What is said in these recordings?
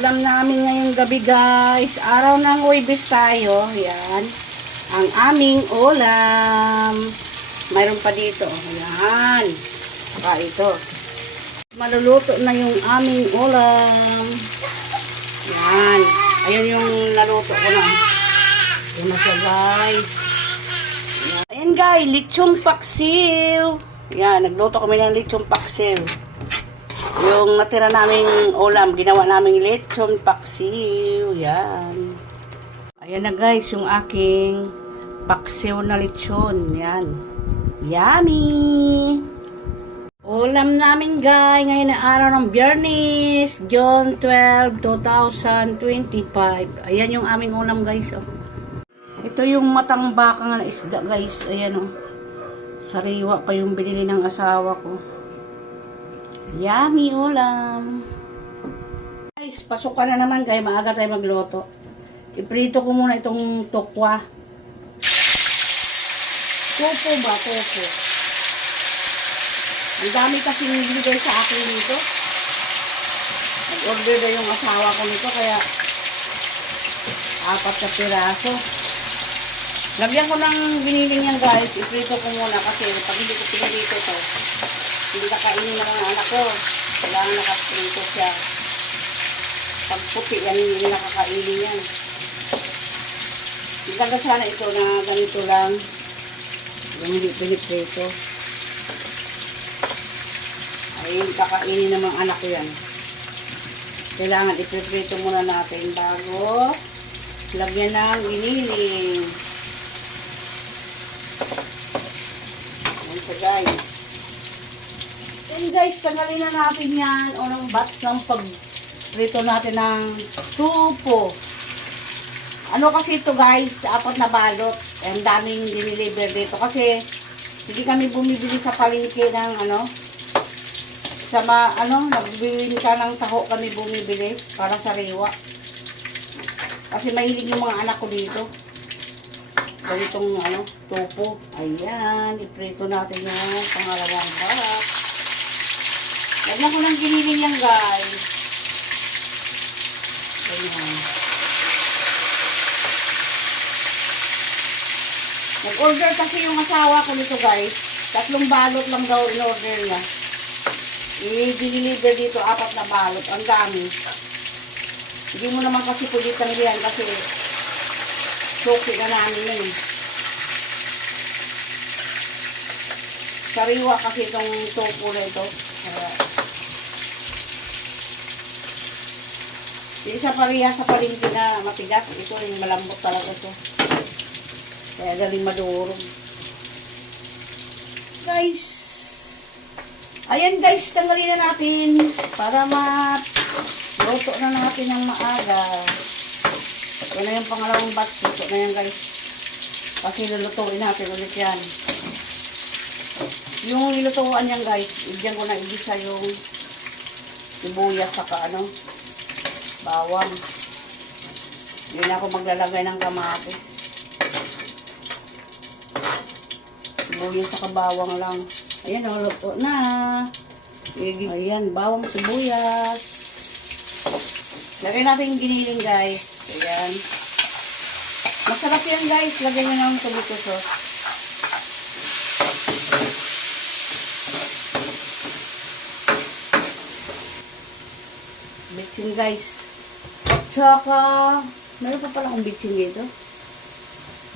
Ulam namin ngayong gabi guys. Araw ng Huwebes tayo. Yan. Ang aming ulam. Mayroon pa dito. Yan. Saka ito. Maluluto na yung aming ulam. Yan. Ayan yung naluto ko na. Yan na siya guys. Yan. Ayan guys. Lechong paksiw. Yan. Nagluto kami ng lechong paksiw. Yung natira naming ulam, ginawa naming lechon paksiw. Yan. Ayan na guys, yung aking paksiw na lechon. Yan. Yummy! Ulam namin guys, ngayon na araw ng Biyernes, June 12, 2025. Ayan yung aming ulam guys. Oh. Ito yung matang bakang na isda guys. Ayan oh. Sariwa pa yung binili ng asawa ko. Yummy ulam. Guys, pasukan na naman guys. Maaga tayo magluto. Iprito ko muna itong tokwa. Topo ba? Topo. Ang dami kasi nilibigay sa akin dito. Nag-order na yung asawa ko nito. Kaya 4 na piraso. Lagyan ko ng biniling yan guys. Iprito ko muna kasi pag hindi ko pinilito ito, hindi kakainin ng mga anak ko. Kailangan nakaprito siya. Pag puti yan, hindi nakakainin yan. Itaga sana ito na ganito lang. Yung hindi piniprito. Ay, kakainin ng mga anak ko yan. Kailangan ipiprito muna natin bago lagyan ng iniling. Ayan siya guys. And guys, tanggalin na natin yan unang batch ng pag-prito natin ng tupo. Ano kasi ito guys, 4 na balot. Ang daming diniliver dito kasi hindi kami bumibili sa palengke ng nagbibili ka ng taho kami bumibili para sa sariwa. Kasi mahilig yung mga anak ko dito. Ganitong tupo. Ayan, iprito natin yung pangalawang batch. Lagyan ko ng giniling yan guys. Ganyan. Nag-order kasi yung asawa ko nito guys. 3 balot lang daw in-order niya. I-deliver dito 4 na balot. Ang dami. Hindi mo naman kasi pulitan yan kasi suki na namin yun. Sariwa kasi itong topo na ito. Hindi sa pareha sa palengke na matigas. Ito yung malambot talaga ito. Kaya galing madurog. Guys. Ayan guys, tanggalin na natin. Para luto na natin ng maaga. Ito na yung pangalawang batch. Luto na yan guys. Kasi lulutuin natin ulit yan. Yung nilutuan yan guys, ibigyan ko na igisa yung sibuyas saka bawang. Hindi na ako maglalagay ng kamatis. Sibuyas saka bawang lang. Ayan, luto na. Ayan, bawang sibuyas. Lagay natin yung giniling guys. Ayan. Masarap yan guys. Lagay nyo ng tomato sauce. Bitsin guys. Tsaka, meron pa pala akong bitsin dito.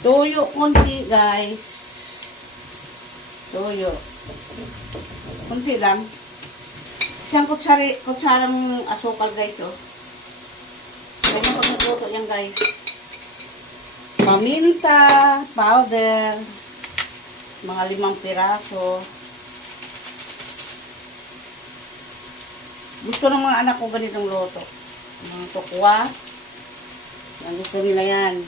Toyo konti guys. Toyo. Konti lang. Isang kutsarang asukal guys oh. Ganyan pag nagluto yan guys. Paminta, powder. Mga 5 piraso. Gusto ng mga anak ko ganitong luto. Mga tukwa. Yan, gusto nila yan.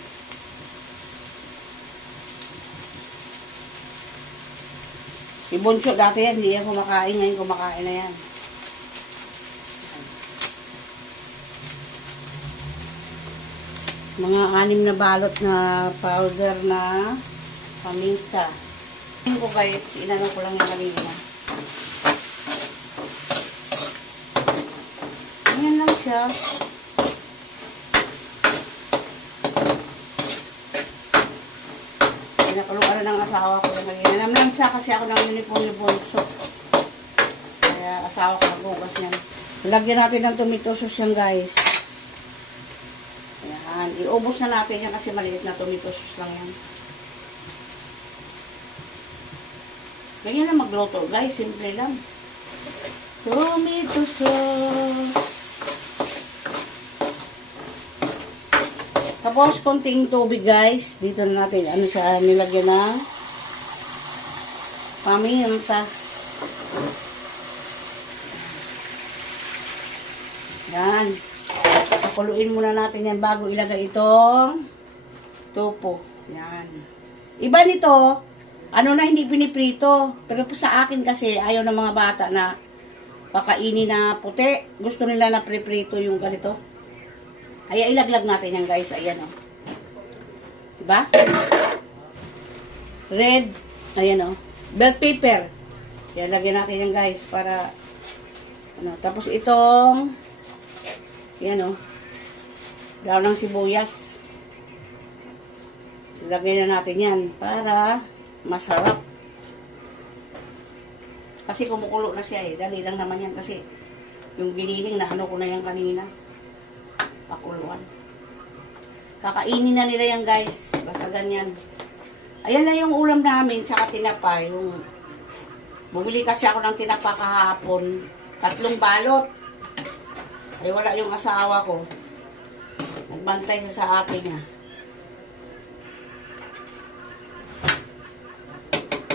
Si Buncho dati yan, hindi yan kumakain. Ngayon kumakain na yan. Mga 6 na balot na powder na paminta. Tingin ko guys, inano ko lang yung kanina. Ayan lang siya. Pinapaluan na ng asawa ko. Nanamnam siya kasi ako ng uniform ni Bonso. Kaya asawa ko nagbugas niyan. Lagyan natin ng tomato sauce yan guys. Ayan. Iubos na natin yan kasi maliit na tomato sauce lang yan. Ganyan na magluto guys. Simple lang. Tomato sauce. Tapos, konting tubig, guys. Dito na natin, ano siya, nilagyan ng paminta. Yan. Pakuluin muna natin yan bago ilagay itong topo. Yan. Iba nito, ano na hindi piniprito. Pero sa akin kasi, ayaw ng mga bata na pakainin na puti. Gusto nila na priprito yung ganito. Ay, ilaglag natin yan guys. Ayan o. Diba? Red. Ayan o. Bell pepper. Yan, lagyan natin yan guys. Para, ano. Tapos itong, ayan o. Daw ng sibuyas. Lagyan na natin yan. Para, masarap. Kasi kumukulo na siya eh. Dali lang naman yan kasi, yung giniling na ano ko na yan kanina. Pakuluan. Kakainin na nila yan guys. Basta ganyan. Ayan lang yung ulam namin sa tinapa. Yung bumili kasi ako ng tinapa kahapon. 3 balot. Ay wala yung asawa ko. Nagbantay siya sa akin niya.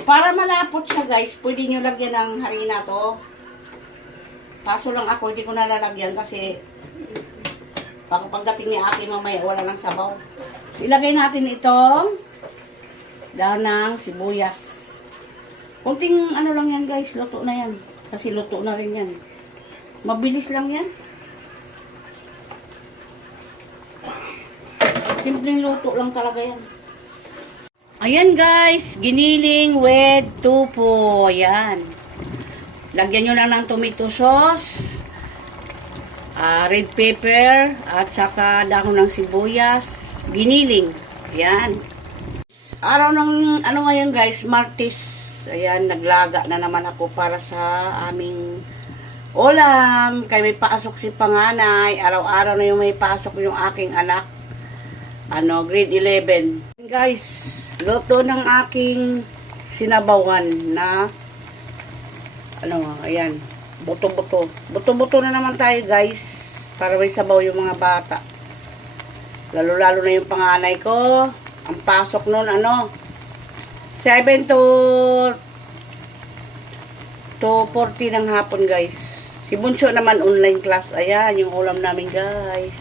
Para malapot siya guys, pwede nyo lagyan ng harina to. Kaso lang ako hindi ko nalalagyan kasi baka pagdating ni Aki mamaya, wala ng sabaw. So, ilagay natin itong dahon ng sibuyas. Kunting ano lang yan guys, luto na yan. Kasi luto na rin yan. Mabilis lang yan. Simpleng luto lang talaga yan. Ayan guys, giniling with tofu. Ayan. Lagyan nyo lang ng tomato sauce. Red pepper at saka dahon ng sibuyas, giniling. Ayan. Araw ng ano ngayon guys, Martes. Ayan, naglaga na naman ako para sa aming ulam. Kaya may pasok si panganay. Araw-araw na yung may pasok yung aking anak. Ano, grade 11. Guys, luto ng aking sinabawan na ano, ayan. Buto-buto. Buto-buto na naman tayo guys. Para may sabaw yung mga bata. Lalo-lalo na yung panganay ko. Ang pasok nun ano. 7 to 40 ng hapon guys. Si Bunso naman online class. Ayan yung ulam namin guys.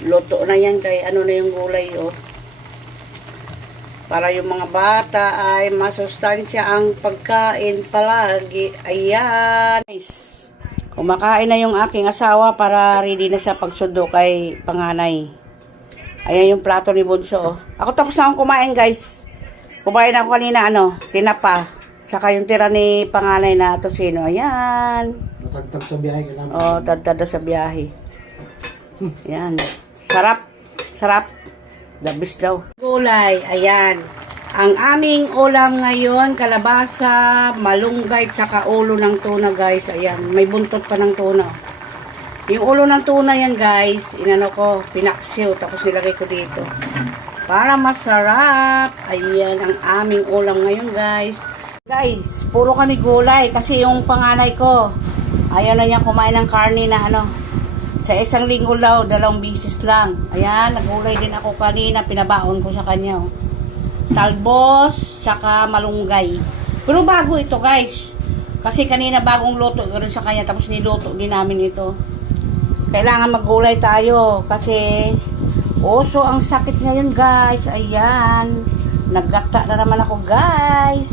Luto na yan kay ano na yung gulay oh. Para yung mga bata ay masustansya ang pagkain palagi. Ayan. Kumakain na yung aking asawa para ready na siya pagsundo kay panganay. Ayan yung plato ni Bunso. Oh. Ako tapos na akong kumain guys. Kumain ako kanina ano, tinapa. Saka yung tira ni panganay na tosino. Ayan. Natagtag sa biyahe. Oh, tagtag sa biyahe. Ayan. Sarap. Sarap. Dabis daw. Gulay, ayan. Ang aming ulam ngayon, kalabasa, malunggay, tsaka ulo ng tuna guys. Ayan, may buntot pa ng tuna. Yung ulo ng tuna yan guys, inano ko, pinaksiw, tapos nilagay ko dito. Para masarap. Ayan, ang aming ulam ngayon guys. Guys, puro kami gulay kasi yung panganay ko, ayaw na niya kumain ng karne na ano. Sa isang linggo daw, 2 bisis lang. Ayan, nagulay din ako kanina. Pinabaon ko sa kanya. Oh. Talbos, tsaka malunggay. Pero bago ito guys. Kasi kanina bagong luto rin sa kanya. Tapos niluto din namin ito. Kailangan maggulay tayo. Kasi oso ang sakit ngayon guys. Ayan. Naggata na naman ako guys.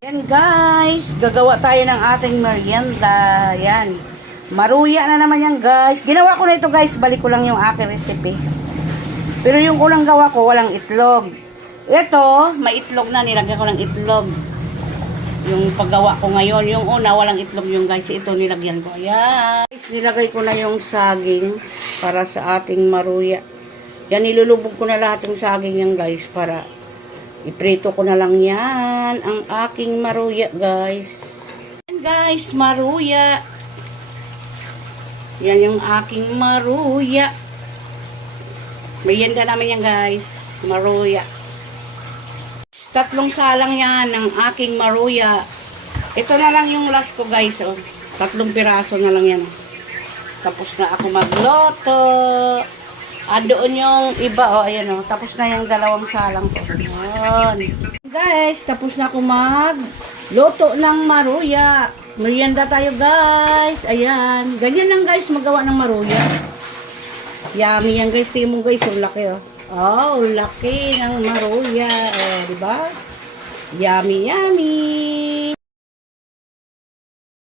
Ayan guys. Gagawa tayo ng ating merienda. Ayan. Maruya na naman yan guys. Ginawa ko na ito guys. Balik ko lang yung aking recipe. Pero yung ulang gawa ko, walang itlog. Ito, may itlog na. Nilagyan ko ng itlog. Yung paggawa ko ngayon. Yung una, walang itlog yung guys. Ito, nilagyan ko. Ayan. Guys, nilagay ko na yung saging para sa ating maruya. Yan, nilulubog ko na lahat yung saging yan guys. Para Iprito ko na lang yan. Ang aking maruya, guys. Yan, guys, maruya. Yan yung aking maruya. Merienda namin yan, guys. Maruya. 3 salang yan ng aking maruya. Ito na lang yung last ko, guys. Oh. 3 piraso na lang yan. Tapos na ako magloto. Doon yung iba, oh, ayan, oh. Tapos na yung 2 salang ko. Ayan. Guys, tapos na ako magloto ng maruya. Merienda tayo, guys. Ayan. Ganyan lang, guys, magawa ng maruya. Yummy yan, guys. Tingnan mo, guys. Ang laki, oh. Oh, laki ng maruya. Oh, di ba? Yummy, yummy.